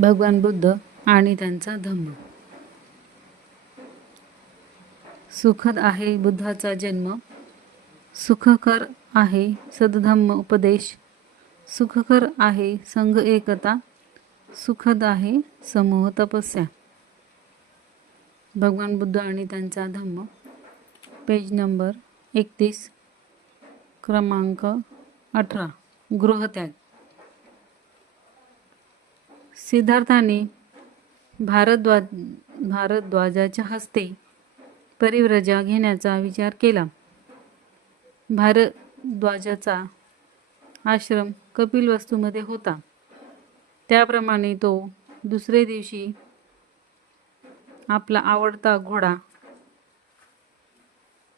भगवान बुद्ध आणि त्यांचा धम्म. सुखद आहे बुद्धाचा जन्म. सुखकर आहे सदधम्म उपदेश. सुखकर आहे संघ एकता. सुखद आहे समूह तपस्या. भगवान बुद्ध आणि त्यांचा धम्म. पेज नंबर एकतीस. क्रमांक अठरा. गृहत्याग. सिद्धार्थाने भारद्वाज भारद्वाजाच्या हस्ते परिव्रजा घेण्याचा विचार केला. भारद्वाजाचा आश्रम कपिलवस्तूमध्ये होता. त्याप्रमाणे तो दुसरे दिवशी आपला आवडता घोडा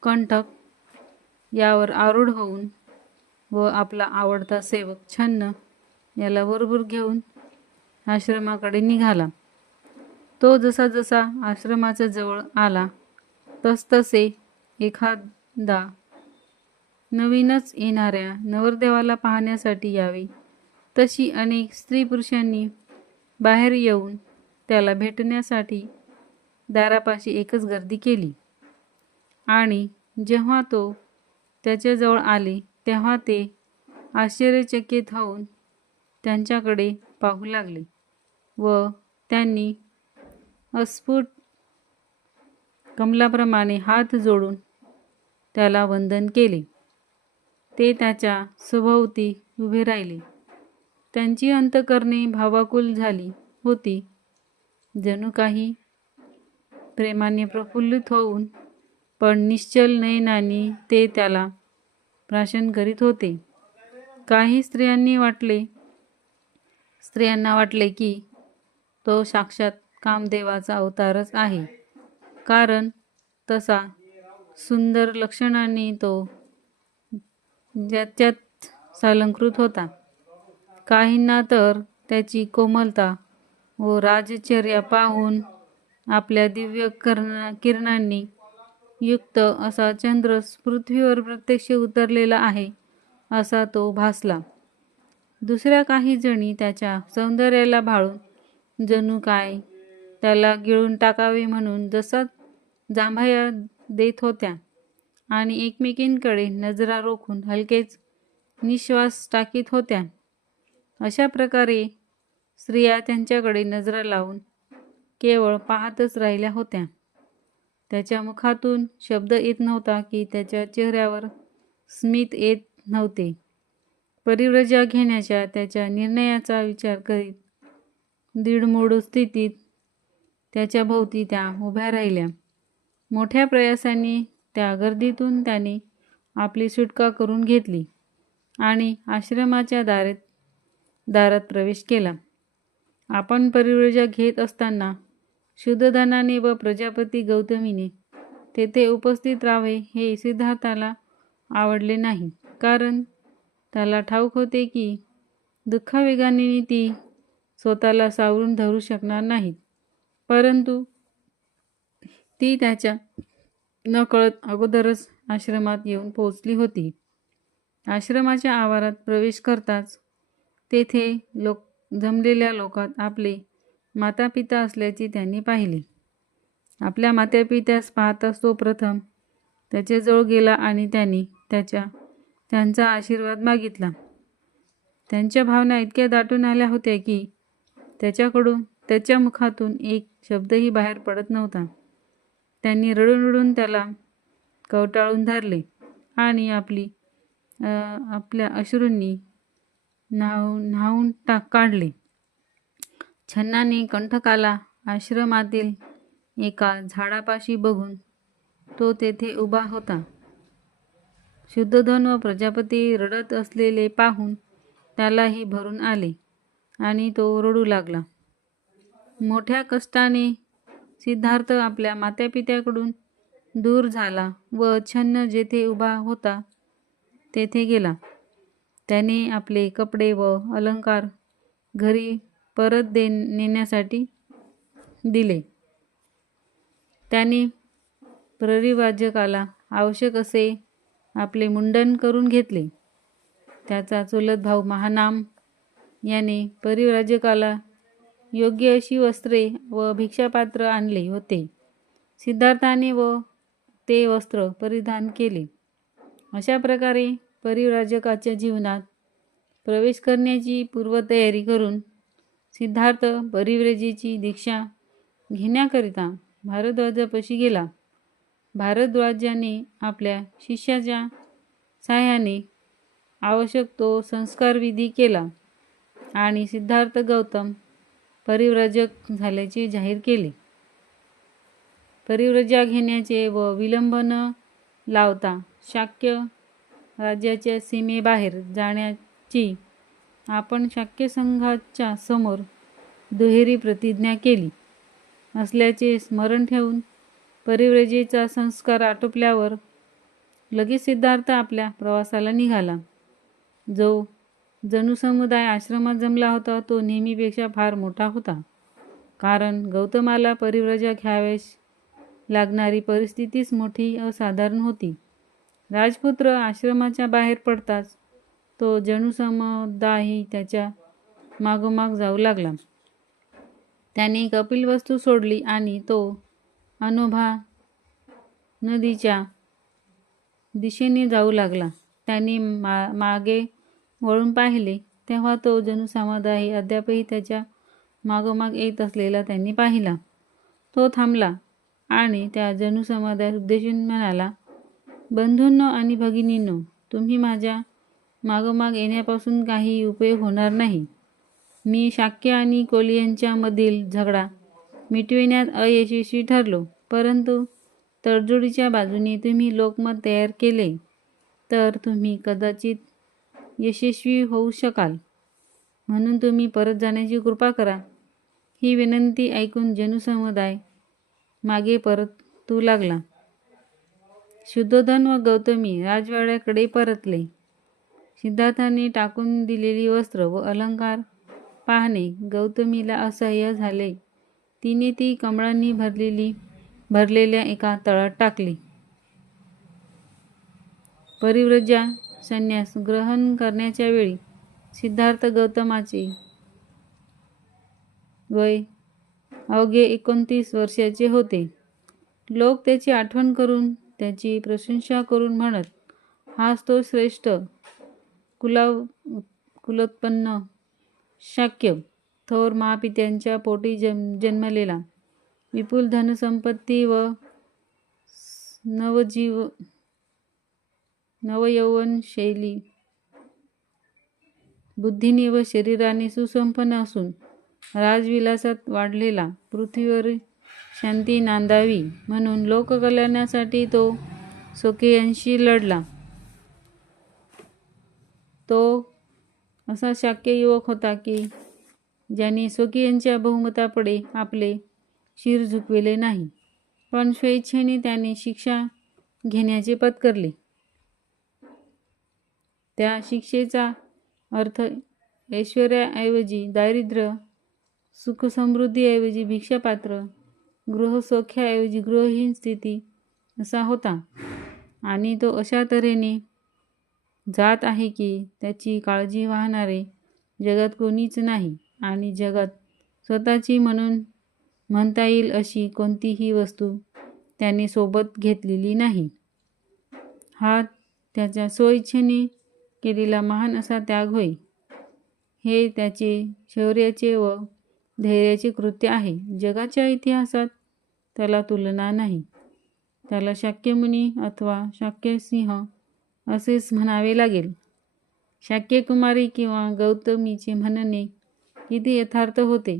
कंटक यावर आरूढ होऊन व आपला आवडता सेवक छन्न याला बरोबर घेऊन आश्रमाकडे निघाला. तो जसा जसा आश्रमाच्या जवळ आला तसतसे एखादा नवीनच येणाऱ्या नवरदेवाला पाहण्यासाठी यावे. तशी अनेक स्त्री पुरुषांनी बाहेर येऊन त्याला भेटण्यासाठी दारापाशी एकच गर्दी केली. आणि जेव्हा तो त्याच्याजवळ आले तेव्हा ते आश्चर्यचकित होऊन त्यांच्याकडे पाहू लागले. व त्यांनी अस्फुट कमलाप्रमाणे हात जोडून त्याला वंदन केले. ते त्याच्या सभोवती उभे राहिले. त्यांची अंतकरणे भावाकुल झाली होती. जणू काही प्रेमाने प्रफुल्लित होऊन पण निश्चल नयनानी ते त्याला प्राशन करीत होते. काही स्त्रियांनी वाटले स्त्रियांना वाटले की तो साक्षात कामदेवाचा अवतारच आहे. कारण तसा सुंदर लक्षणांनी तो ज्याच्यात सालंकृत होता. काहींना तर त्याची कोमलता व राजचर्या पाहून आपल्या दिव्य कर्ण किरणांनी युक्त असा चंद्र पृथ्वीवर प्रत्यक्ष उतरलेला आहे असा तो भासला. दुसऱ्या काही जणी त्याच्या सौंदर्याला भाळून जणू काय? त्याला गिळून टाकावे म्हणून जसा जांभया देत होत्या. आणि एकमेकींकडे नजरा रोखून हलकेच निश्वास टाकीत होत्या. अशा प्रकारे स्त्रिया त्यांच्याकडे नजरा लावून केवळ पाहतच राहिल्या होत्या. त्याच्या मुखातून शब्द येत नव्हता की त्याच्या चेहऱ्यावर स्मित येत नव्हते. परिव्रजा घेण्याच्या त्याच्या निर्णयाचा विचार करीत दीडमूड स्थितीत त्याच्या भोवती त्या उभ्या राहिल्या. मोठ्या प्रयासाने त्या गर्दीतून त्याने आपली सुटका करून घेतली आणि आश्रमाच्या दारात दारात प्रवेश केला. आपण परिव्रजा घेत असताना शुद्धधनाने व प्रजापती गौतमीने तेथे उपस्थित राहावे हे सिद्धार्थाला आवडले नाही. कारण त्याला ठाऊक होते की दुःखावेगाने ती स्वतःला सावरून धरू शकणार नाहीत. परंतु ती त्याच्या नकळत अगोदरच आश्रमात येऊन पोहोचली होती. आश्रमाच्या आवारात प्रवेश करताच तेथे लोक जमलेल्या लोकात आपले मातापिता असल्याचे त्यांनी पाहिले. आपल्या मातापित्यास पाहताच तो प्रथम त्याच्याजवळ गेला आणि त्यांनी त्याच्या त्यांचा आशीर्वाद मागितला. त्यांच्या भावना इतक्या दाटून आल्या होत्या की त्याच्याकडून त्याच्या मुखातून एक शब्दही बाहेर पडत नव्हता. त्यांनी रडून रडून त्याला कवटाळून धरले आणि आपली आपल्या अश्रूंनी न्हाव न्हावून टाक काढले. छन्नाने कंठकाला आश्रमातील एका झाडापाशी बघून तो तेथे उभा होता. शुद्धधन व प्रजापती रडत असलेले पाहून त्यालाही भरून आले. आणि तो रडू लागला. मोठ्या कष्टाने सिद्धार्थ आपल्या मातापित्याकडून दूर झाला व छन्न जेथे उभा होता तेथे गेला. त्याने आपले कपडे व अलंकार घरी परत दे नेण्यासाठी दिले. त्याने परिवाजकाला आवश्यक असे आपले मुंडन करून घेतले. त्याचा चुलत भाऊ महानाम याने परिव्राजकाला योग्य अशी वस्त्रे व भिक्षापात्र आणले होते. सिद्धार्थाने व ते वस्त्र परिधान केले. अशा प्रकारे परिव्राजकाच्या जीवनात प्रवेश करण्याची पूर्वतयारी करून सिद्धार्थ परिव्रजेची दीक्षा घेण्याकरिता भारद्वाजापाशी गेला. भारद्वाजाने आपल्या शिष्याच्या सहाय्याने आवश्यक तो संस्कारविधी केला. आणि सिद्धार्थ गौतम परिव्रजक झाल्याचे जाहीर केले. परिव्रजा घेण्याचे व विलंब न लावता शाक्य राज्याच्या सीमेबाहेर जाण्याची आपण शाक्य संघाच्या समोर दुहेरी प्रतिज्ञा केली. असल्याचे स्मरण ठेवून परिव्रजेचा संस्कार आटोपल्यावर लगेच सिद्धार्थ आपल्या प्रवासाला निघाला. जो जनुसमुदाय आश्रमात जमला होता तो नेहमीपेक्षा फार मोठा होता. कारण गौतमाला परिव्रजा घ्याव्यास लागणारी परिस्थितीच मोठी असाधारण होती. राजपुत्र आश्रमाच्या बाहेर पडताच तो जनुसमुदायही त्याच्या मागोमाग जाऊ लागला. त्याने कपिलवस्तू सोडली आणि तो अनोभा नदीच्या दिशेने जाऊ लागला. त्याने मा मागे वळून पाहिले तेव्हा तो जनुसमुदाय अद्यापही त्याच्या मागोमाग येत असलेला त्यांनी पाहिला. तो थांबला आणि त्या जनुसमुदायास उद्देशून म्हणाला बंधूंनो आणि भगिनींनो तुम्ही माझ्या मागोमाग येण्यापासून काही उपयोग होणार नाही. मी शाक्य आणि कोलियांच्यामधील झगडा मिटविण्यात अयशस्वी ठरलो परंतु तडजोडीच्या बाजूने तुम्ही लोकमत तयार केले तर तुम्ही कदाचित यशस्वी होऊ शकाल. म्हणून तुम्ही परत जाण्याची कृपा करा. ही विनंती ऐकून जनुसमुदाय मागे परतू लागला. शुद्धोधन व गौतमी राजवाड्याकडे परतले. सिद्धार्थाने टाकून दिलेली वस्त्र व अलंकार पाहणे गौतमीला असह्य झाले. तिने ती कमळांनी भरलेली भरलेल्या एका तळात टाकली. परिव्रजा संन्यास ग्रहण करण्याच्या वेळी सिद्धार्थ गौतमाचे वय अवघे एकोणतीस वर्षाचे होते. लोक त्याची आठवण करून त्याची प्रशंसा करून म्हणत हाच तो श्रेष्ठ कुलाव कुलोत्पन्न शाक्य थोर महापित्यांच्या पोटी जन्म जन्मलेला विपुल धनसंपत्ती व नवजीव नवयौवन शैली. बुद्धीने व शरीराने सुसंपन्न असून राजविलासात वाढलेला पृथ्वीवर शांती नांदावी म्हणून लोककल्याणासाठी तो स्वकीयांशी लढला. तो असा शाक्य युवक होता की ज्याने स्वकीयांच्या बहुमतापुढे आपले शिर झुकविले नाही पण स्वेच्छेने त्याने शिक्षा घेण्याचे पत्करले. त्या शिक्षेचा अर्थ ऐश्वर्याऐवजी दारिद्र्य सुखसमृद्धीऐवजी भिक्षापात्र गृहसौख्याऐवजी गृहहीन स्थिती असा होता. आणि तो अशा तऱ्हेने जात आहे की त्याची काळजी वाहणारे जगात कोणीच नाही आणि जगात स्वतःची म्हणून म्हणता येईल अशी कोणतीही वस्तू त्याने सोबत घेतलेली नाही. हा त्याच्या स्वइच्छेने केलेला महान असा त्याग होय हे त्याचे शौर्याचे व धैर्याचे कृत्य आहे. जगाच्या इतिहासात त्याला तुलना नाही. त्याला शाक्यमुनी अथवा शाक्यसिंह असेच म्हणावे लागेल. शाक्यकुमारी किंवा गौतमीचे म्हणणे किती यथार्थ होते?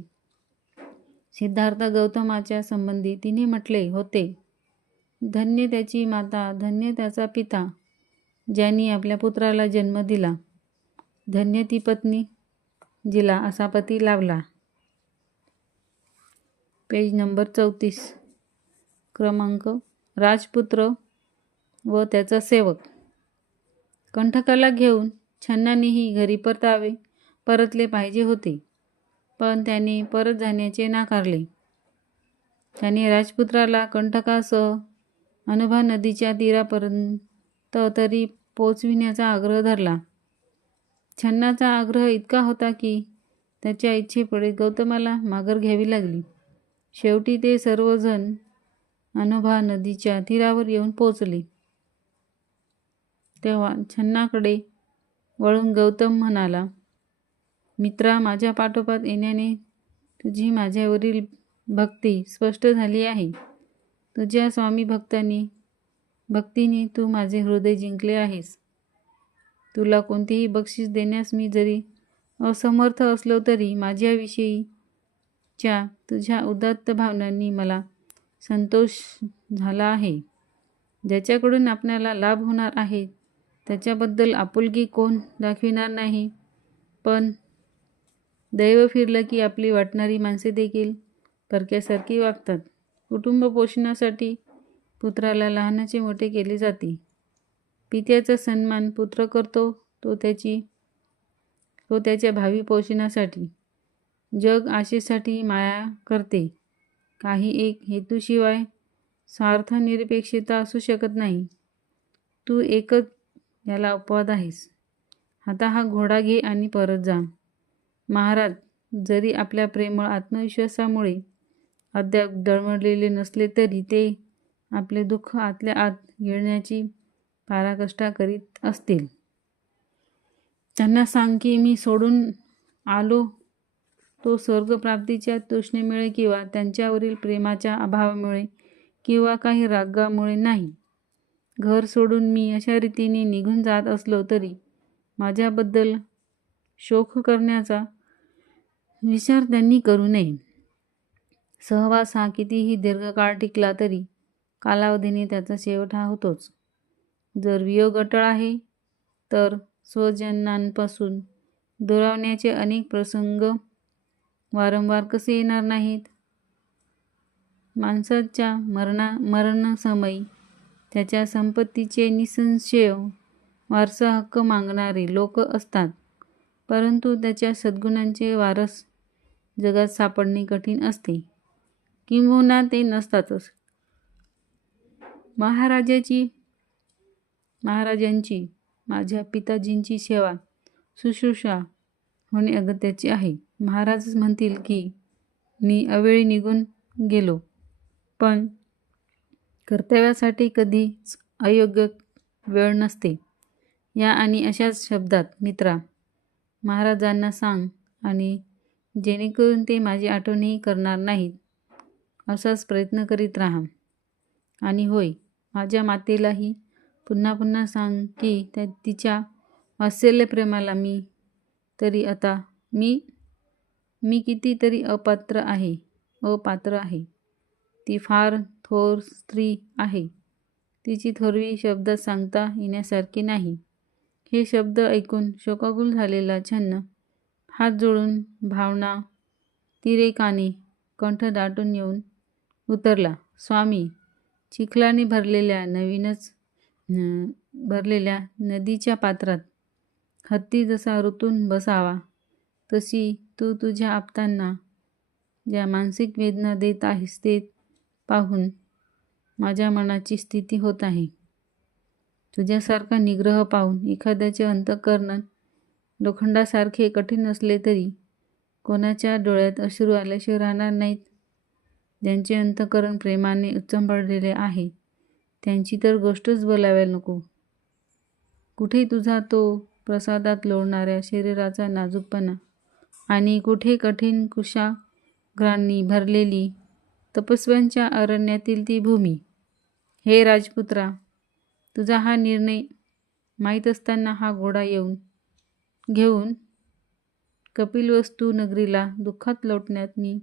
सिद्धार्थ गौतमाच्या संबंधी तिने म्हटले होते धन्य त्याची माता धन्य त्याचा पिता ज्यांनी आपल्या पुत्राला जन्म दिला. धन्य ती पत्नी जिला असा पती लाभला पेज नंबर चौतीस. क्रमांक राजपुत्र व त्याचा सेवक. कंठकाला घेऊन छन्नानेही घरी परतावे परतले पाहिजे होते. पण त्याने परत जाण्याचे नाकारले. त्याने राजपुत्राला कंठकासह अनुभा नदीच्या तीरापर्यंत तरी पोचविण्याचा आग्रह धरला. छन्नाचा आग्रह इतका होता की त्याच्या इच्छेपुढे गौतमाला माघार घ्यावी लागली. शेवटी ते सर्वजण अनोभा नदीच्या तीरावर येऊन पोचले. तेव्हा छन्नाकडे वळून गौतम म्हणाला मित्रा माझ्या पाठोपाठ येण्याने तुझी माझ्यावरील भक्ती स्पष्ट झाली आहे. तुझ्या स्वामी भक्तांनी भक्तीने तू माझे हृदय जिंकले आहेस. तुला कोणतेही बक्षीस देण्यास मी जरी असमर्थ असलो तरी माझ्याविषयीच्या तुझ्या उदात्त भावनांनी मला संतोष झाला आहे. ज्याच्याकडून आपल्याला लाभ होणार आहे त्याच्याबद्दल आपुलकी कोण दाखविणार नाही. पण दैव फिरलं की आपली वाटणारी माणसे देखील परक्यासारखी वागतात. कुटुंब पोषणासाठी पुत्राला लहानाचे मोठे केले जाते. पित्याचा सन्मान पुत्र करतो तो त्याची तो त्याच्या भावी पोषणासाठी. जग आशेसाठी माया करते. काही एक हेतूशिवाय स्वार्थनिरपेक्षता असू शकत नाही. तू एकच याला अपवाद आहेस. आता हा घोडा घे आणि परत जा. महाराज जरी आपल्या प्रेमळ आत्मविश्वासामुळे अद्याप दळमळलेले नसले तरी ते आपले दुःख आतल्या आत गिळण्याची पाराकष्टा करीत असतील. त्यांना सांग की मी सोडून आलो. तो स्वर्गप्राप्तीच्या तृष्णेमुळे किंवा त्यांच्यावरील प्रेमाच्या अभावामुळे किंवा काही रागामुळे नाही. घर सोडून मी अशा रीतीने निघून जात असलो तरी माझ्याबद्दल शोक करण्याचा विचार त्यांनी करू नये. सहवास हा कितीही दीर्घकाळ टिकला तरी कालावधीने त्याचा शेवट हा होतोच. जर वियोग अटळ आहे तर स्वजनांपासून दुरावण्याचे अनेक प्रसंग वारंवार कसे येणार नाहीत? माणसाच्या मरणा मरणसमयी त्याच्या संपत्तीचे निसंशय वारसा हक्क मागणारे लोक असतात परंतु त्याच्या सद्गुणांचे वारस जगात सापडणे कठीण असते. किंबहुना ते नसतातच. महाराजाची महाराजांची माझ्या पिताजींची सेवा शुश्रूषा होणे अगत्याचे आहे. महाराजच म्हणतील की मी अवेळी निघून गेलो. पण कर्तव्यासाठी कधीच अयोग्य वेळ नसते. या आणि अशाच शब्दात मित्रा महाराजांना सांग आणि जेणेकरून ते माझी आठवणही करणार नाहीत. असाच प्रयत्न करीत राहा. आणि होय माझ्या मातेलाही पुन्हा पुन्हा सांग की त्या तिच्या वात्सल्य प्रेमाला मी तरी आता मी मी कितीतरी अपात्र आहे अपात्र आहे. ती फार थोर स्त्री आहे. तिची थोरवी शब्द सांगता येण्यासारखी नाही. हे शब्द ऐकून शोकाकुल झालेला छन्न हात जोडून भावना तिरेकाने कंठ दाटून येऊन उतरला. स्वामी चिखलाने भरलेल्या नवीनच भरलेल्या नदीच्या पात्रात. हत्ती जसा ऋतून बसावा तशी तू तुझ्या आपतांना ज्या मानसिक वेदना देत आहेस ते पाहून माझ्या मनाची स्थिती होत आहे. तुझ्यासारखा निग्रह पाहून एखाद्याचे अंतकरण लोखंडासारखे कठीण असले तरी कोणाच्या डोळ्यात अश्रू आल्याशिवाय राहणार नाहीत. ज्यांचे अंतकरण प्रेमाने उच्चंबळलेले आहे त्यांची तर गोष्टच बोलाव्या नको. कुठे तुझा तो प्रसादात लोळणाऱ्या शरीराचा नाजूकपणा आणि कुठे कठीण कुशाग्रांनी भरलेली तपस्व्यांच्या अरण्यातील ती भूमी? हे राजपुत्रा तुझा हा निर्णय माहीत असताना हा घोडा येऊन घेऊन कपिलवस्तू नगरीला दुःखात लोटण्यात मी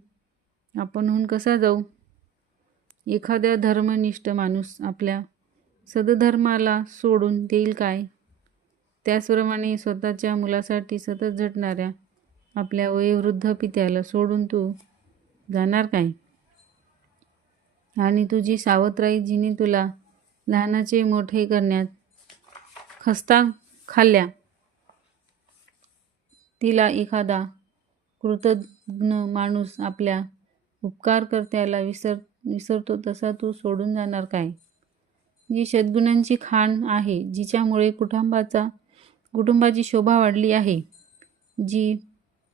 आपणहून कसा जाऊ? एखाद्या धर्मनिष्ठ माणूस आपल्या सदधर्माला सोडून देईल काय? त्याचप्रमाणे स्वतःच्या मुलासाठी सतत झटणाऱ्या आपल्या वयोवृद्ध पित्याला सोडून तू जाणार काय? आणि तुझी सावत्राई जिने तुला लहानाचे मोठे करण्यात खस्ता खाल्ल्या तिला एखादा कृतज्ञ माणूस आपल्या उपकारकर्त्याला विसर विसरतो तसा तू सोडून जाणार काय? जी सद्गुणांची खाण आहे जिच्यामुळे कुटुंबाचा कुटुंबाची शोभा वाढली आहे. जी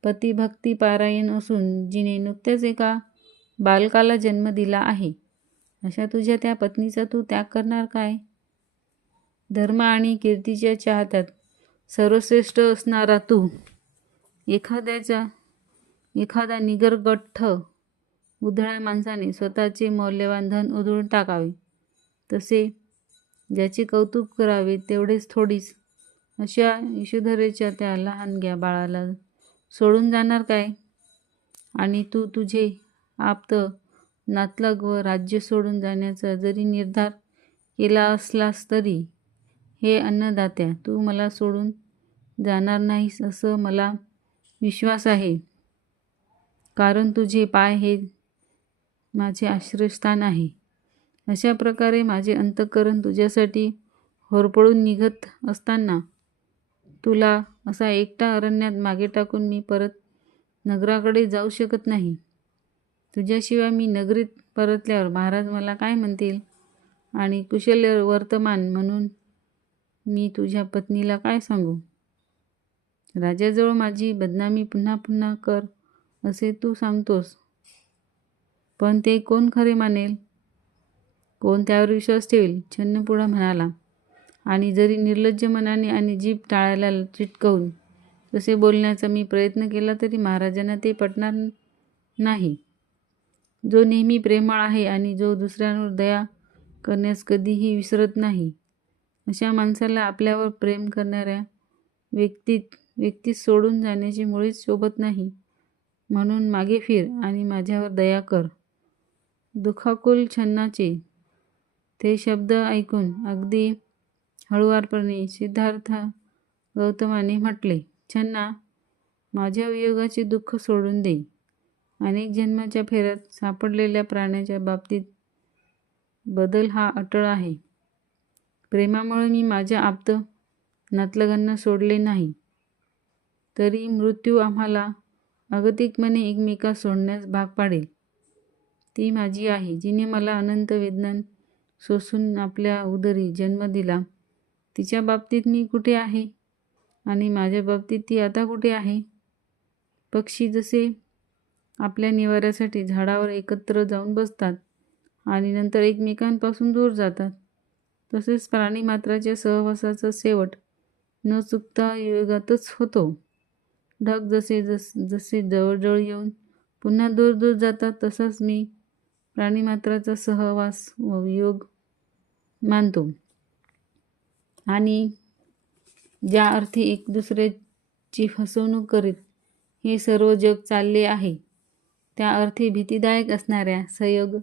पतिभक्ती पारायण असून जिने नुकत्याच एका बालकाला जन्म दिला आहे. अशा तुझ्या त्या पत्नीचा तू त्याग करणार काय? धर्म आणि कीर्तीच्या चाहत्यात सर्वश्रेष्ठ असणारा तू. एखाद्याचा एखादा निगरगठ्ठ उधळ्या माणसाने स्वतःचे मौल्यवान धन उधळून टाकावे. तसे ज्याचे कौतुक करावे तेवढेच थोडीच. अशा यशोधरेच्या त्या लहानग्या बाळाला सोडून जाणार काय? आणि तू तुझे आप्त नातलग व राज्य सोडून जाण्याचा जरी निर्धार केला असलास तरी हे अन्नदात्या तू मला सोडून जाणार नाहीस असं मला विश्वास आहे. कारण तुझे पाय हे माझे आश्रयस्थान आहे. अशा प्रकारे माझे अंतःकरण तुझ्यासाठी होरपळून निघत असताना तुला असा एकटा अरण्यात मागे टाकून मी परत नगराकडे जाऊ शकत नाही. तुझ्याशिवाय मी नगरीत परतल्यावर महाराज मला काय म्हणतील? आणि कुशल वर्तमान म्हणून मी तुझ्या पत्नीला काय सांगू? राजाजवळ माझी बदनामी पुन्हा पुन्हा कर असे तू सांगतोस. पण ते कोण खरे मानेल? कोण त्यावर विश्वास ठेवेल? छन्न पुढं म्हणाला. आणि जरी निर्लज्ज मनाने आणि जीभ टाळायला चिटकवून तसे बोलण्याचा मी प्रयत्न केला तरी महाराजांना ते पटणार नाही. जो नेहमी प्रेमळ आहे आणि जो दुसऱ्यांवर दया करण्यास कधीही विसरत नाही अशा माणसाला आपल्यावर प्रेम करणाऱ्या व्यक्तीत व्यक्तीस सोडून जाण्याची मुळीच शोभत नाही. म्हणून मागे फिर आणि माझ्यावर दया कर. दुखाकुल छन्नाचे ते शब्द ऐकून अगदी हळुवारपणे सिद्धार्थ गौतमाने म्हटले छन्ना माझ्या वियोगाचे दुःख सोडून दे. अनेक जन्माच्या फेऱ्यात सापडलेल्या प्राण्याच्या बाबतीत बदल हा अटळ आहे. प्रेमामुळे मी माझ्या आप्त नातलगांना सोडले नाही. तरी मृत्यू आम्हाला अगतिकपणे एकमेकास सोडण्यास भाग पाडेल. ती माझी आहे जिने मला अनंत वेदना सोसून आपल्या उदरी जन्म दिला. तिच्या बाबतीत मी कुठे आहे? आणि माझ्या बाबतीत ती आता कुठे आहे? पक्षी जसे आपल्या निवाऱ्यासाठी झाडावर एकत्र जाऊन बसतात आणि नंतर एकमेकांपासून दूर जातात. तसेच प्राणीमात्राच्या सहवासाचा शेवट न चुकता युगातच होतो. ढग जसे जस जसे जवळजवळ येऊन पुन्हा दूर दूर जातात तसाच मी प्राणीमात्राचा सहवास व वियोग मानतो. आणि ज्या अर्थी एक दुसऱ्याची फसवणूक करीत हे सर्व जग चालले आहे त्या अर्थी भीतीदायक असणाऱ्या संयोग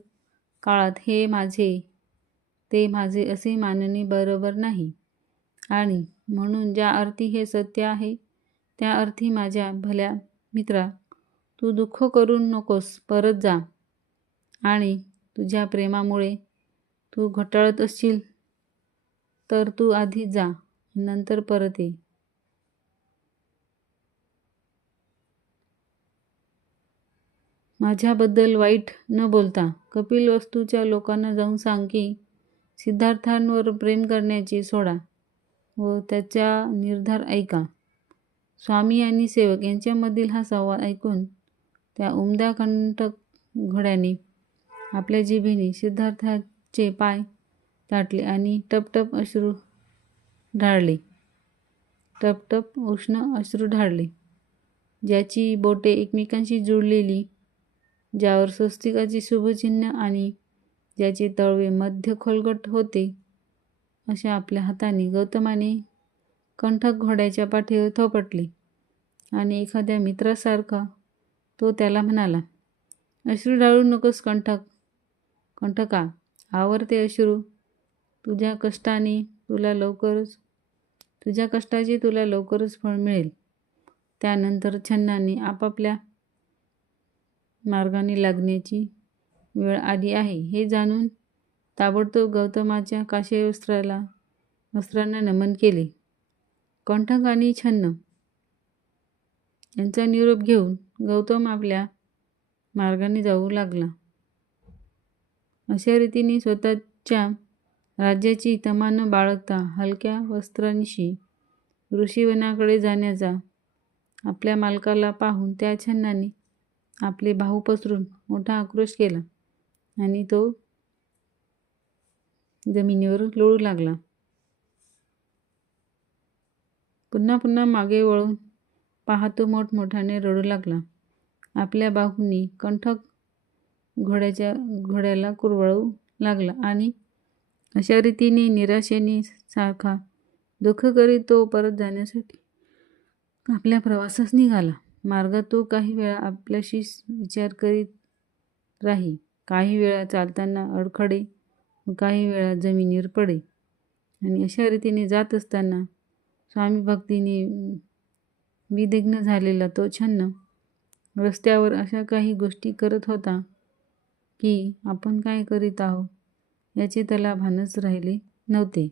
काळात हे माझे ते माझे असे मानणे बरोबर नाही. आणि म्हणून ज्या अर्थी हे सत्य आहे त्या अर्थी माझ्या भल्या मित्रा तू दुःख करून नकोस परत जा. आणि तुझ्या प्रेमामुळे तू घटाळत असशील तर तू आधी जा नंतर परत ये. माझ्याबद्दल वाईट न बोलता कपिल वस्तूच्या लोकांना जाऊन सांग की सिद्धार्थांवर प्रेम करण्याची सोडा व त्याचा निर्धार ऐका. स्वामी आणि सेवक यांच्यामधील हा संवाद ऐकून त्या उमदा कंटक घोड्याने आपल्या जिभेने सिद्धार्थाचे पाय ताटले आणि टपटप अश्रू ढाळले. टपटप उष्ण अश्रू ढाळले. ज्याची बोटे एकमेकांशी जुळलेली ज्यावर स्वस्तिकाचे शुभचिन्ह आणि ज्याचे तळवे मध्य खोलगट होते अशा आपल्या हाताने गौतमाने कंठक घोड्याच्या पाठीवर थोपटले आणि एखाद्या मित्रासारखा तो त्याला म्हणाला अश्रू डाळू नकोस कंठक. कंठका आवरते अश्रू. तुझ्या कष्टाने तुला लवकरच तुझ्या कष्टाचे तुला लवकरच फळ मिळेल. त्यानंतर छन्नाने आपापल्या मार्गाने लागण्याची वेळ आली आहे. हे जाणून ताबडतोब गौतमाच्या काशी वस्त्राला वस्त्रांना नमन केले. कंठक आणि छन्न यांचा निरोप घेऊन गौतम आपल्या मार्गाने जाऊ लागला. अशा रीतीने स्वतःच्या राज्याची तमा न बाळगता हलक्या वस्त्रांशी ऋषीवनाकडे जाण्याचा आपल्या मालकाला पाहून त्या छन्नाने आपले बाहू पसरून मोठा आक्रोश केला आणि तो जमिनीवर लोळू लागला. पुन्हा पुन्हा मागे वळून पाहतो मोठमोठ्याने रडू लागला. आपल्या बाहूंनी कंठक घोड्याच्या घोड्याला कुरवाळू लागला आणि अशा रीतीने निराशेने सारखा दुःख करीत तो परत जाण्यासाठी आपल्या प्रवासास निघाला. मार्गात तो काही वेळा आपल्याशी विचार करीत राही. काही वेळा चालताना अडखडे काही वेळा जमिनीवर पडे. आणि अशा रीतीने जात असताना स्वामी भक्तीने विधिग्न झालेला तो छन्न रस्त्यावर अशा काही गोष्टी करत होता की आपण काय करीत आहो याचे त्याला भानच राहिले नव्हते.